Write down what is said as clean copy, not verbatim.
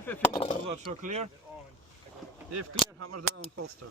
If you finish the show clear, if clear, hammer down holster.